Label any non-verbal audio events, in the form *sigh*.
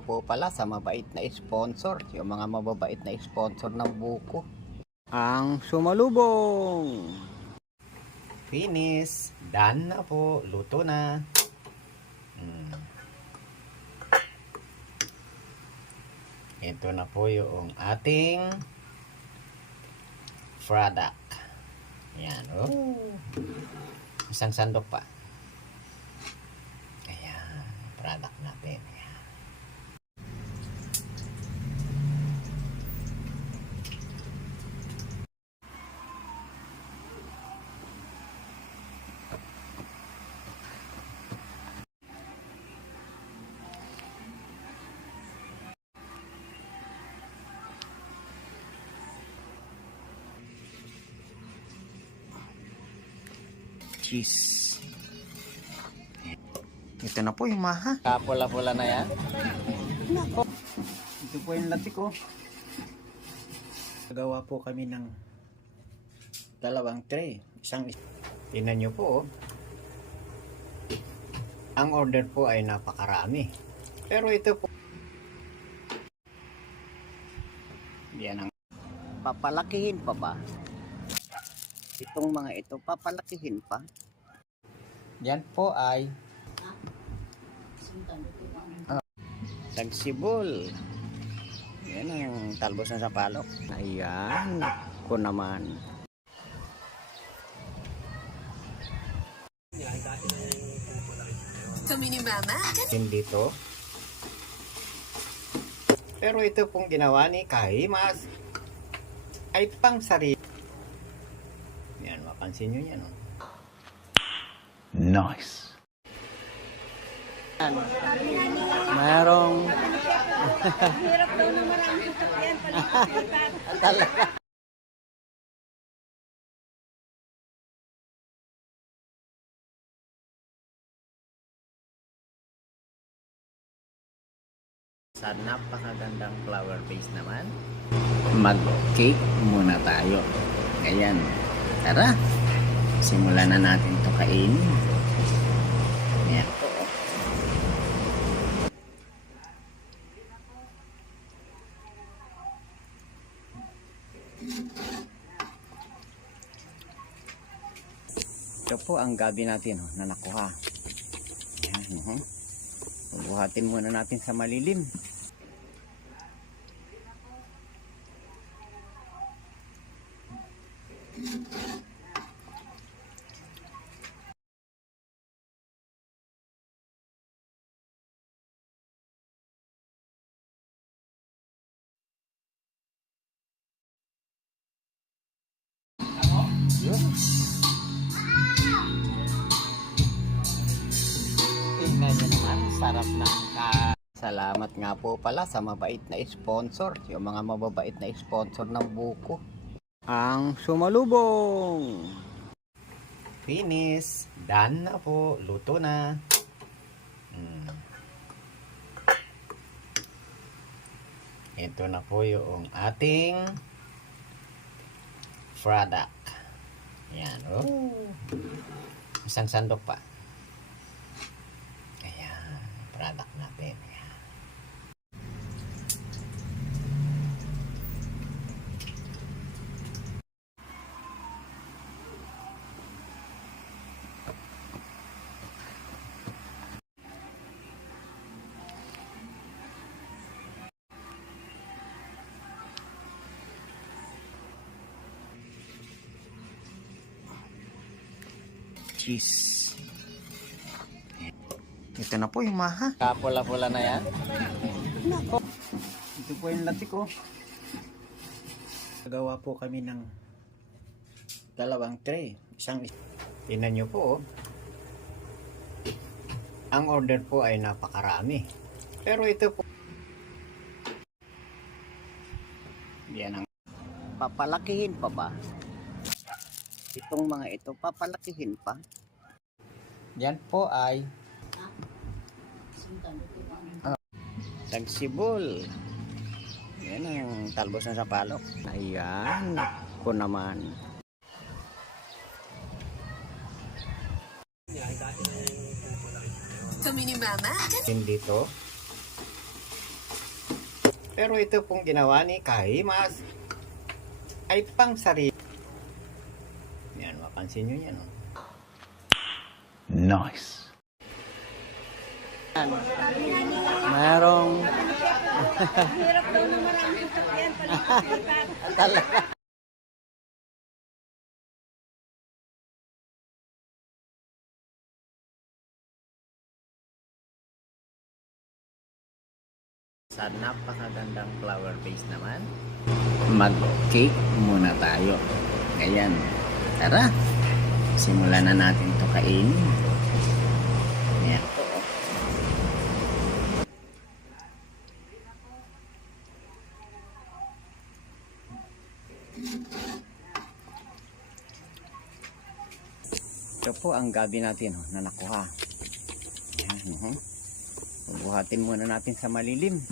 po pala sa mabait na sponsor, yung mga mababait na sponsor ng buko. Ang sumalubong. Finish. Done na po. Luto na. Mm. Ito na po yung ating product. Yan. Oh. Isang sandok pa. Cheese. Ito na po yung maha. Kapula-pula na yan. Nako. Ito po yung latik ko. Nagawa po kami ng dalawang tray. Isang Tingnan nyo po. oh. Ang order po ay napakarami. Pero ito po. Yan ang papalakihin pa ba? Itong mga ito papalakihin pa. Yan po ay Ah, tagsibol. Yan ang talbos na sapalok. Ayan ko naman. Kami ni Mama. Hindi to. Pero ito pong ginawa ni Kaimas ay pang sarili. Yan, mapansin nyo yan. Oh. Nice. Merong Hirap daw na maraming sasakyan. talaga. Sa napakagandang flower base naman, mag-cake muna tayo. Ayan. Tara, simulan na natin to kainin. Ayan po. Ito po ang gabi natin oh, na nakuha. Ayan, oh. Buhatin muna natin sa malilim. Tingnan nyo naman, sarap ng ka... Salamat nga po pala sa mabait na sponsor, yung mga mababait na sponsor ng buko. Ang sumalubong. Finish. Done na po. Luto na. Mm. Ito na po yung ating product. Yan. Oh. Isang sandok pa. Ayan. Product natin. Ayan. Cheese. Ito na po yung maha. Kapula-pula na yan. Nako. Ito po yung latik ko. Nagawa po kami ng dalawang tray. Isang Tingnan nyo po. oh. Ang order po ay napakarami. Pero ito po yan ang papalakihin pa ba? Itong mga ito, papalakihin pa. Yan po ay tagsibol. Yan ang talbos na sapalok. Ayan ko naman. Kami ni Mama. Hindi to. Pero ito pong ginawa ni Kahimas ay pang sarili. Yan, mapansin nyo yan. Oh. Nice. Merong hirap daw ng maraming. Palipat-lipat. talaga. *laughs* Sa napakagandang flower base naman, mag-cake muna tayo. Ayan. Tara, simulan na natin to kainin. Ayan. Ito po ang gabi natin oh, na nakuha. Ayan, uh Bubuhatin muna natin sa malilim.